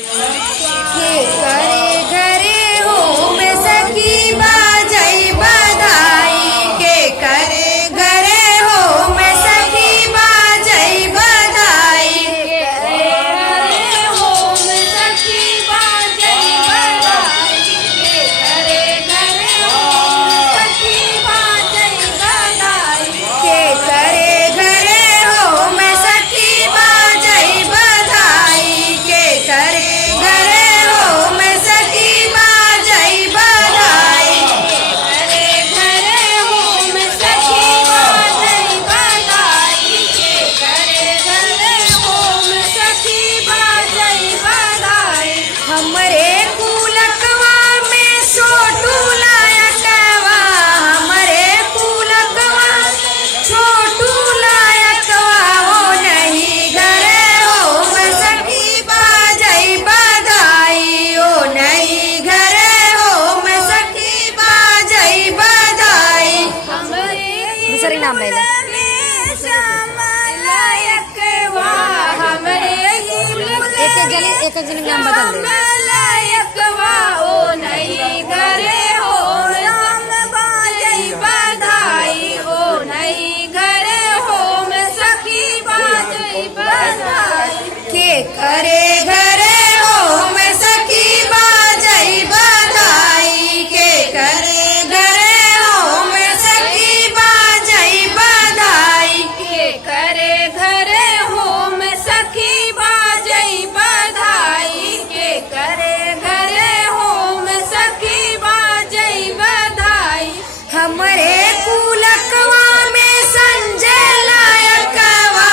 के करे घरे हो में सखी बाजई बधाई के करे घरे हो में सखी बाजई बधाई के करे हो में सखी बाजई बधाई के करे घरे हो सखी बाजई बधाई के करे घरे हो में सखी बाजई बधाई के करे हमरे कुलकवा में छोटू लायकवा हमरे कुलकवा छोटू लायकवा हो नहीं घरे हो में सखी बाजई बधाई हो नहीं घरे हो में सखी बाजई बधाई हमरे दूसरी नाम ले ले एक जन नाम बदल दे ओ नहीं घरे हो राम बाजई बधाई ओ नहीं घरे हो में सखी बाजई बधाई के करे घरे हो में सखी बाजई बधाई के करे घरे हो में सखी बाजई बधाई के करे घरे हो में सखी बाजई बधाई के करे घरे हो में सखी बाजई बधाई हमरे कुलकवा में संजय लायकवा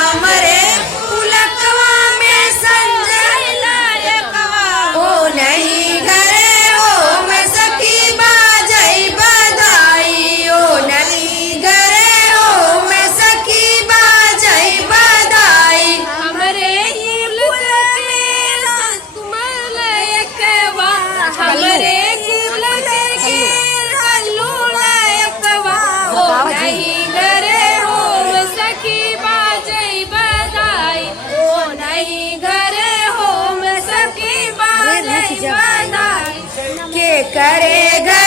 हमरे कुलकवा में संजय लायकवा ओ नहीं घरे हो में सखी बाजई बधाई ओ नहीं घरे हो में सखी बाजई बधाई हमरे हमरे नहीं घरे हो में सखी बाजई बधाई ओ नहीं घरे हो में सखी बाजई बधाई के करे घर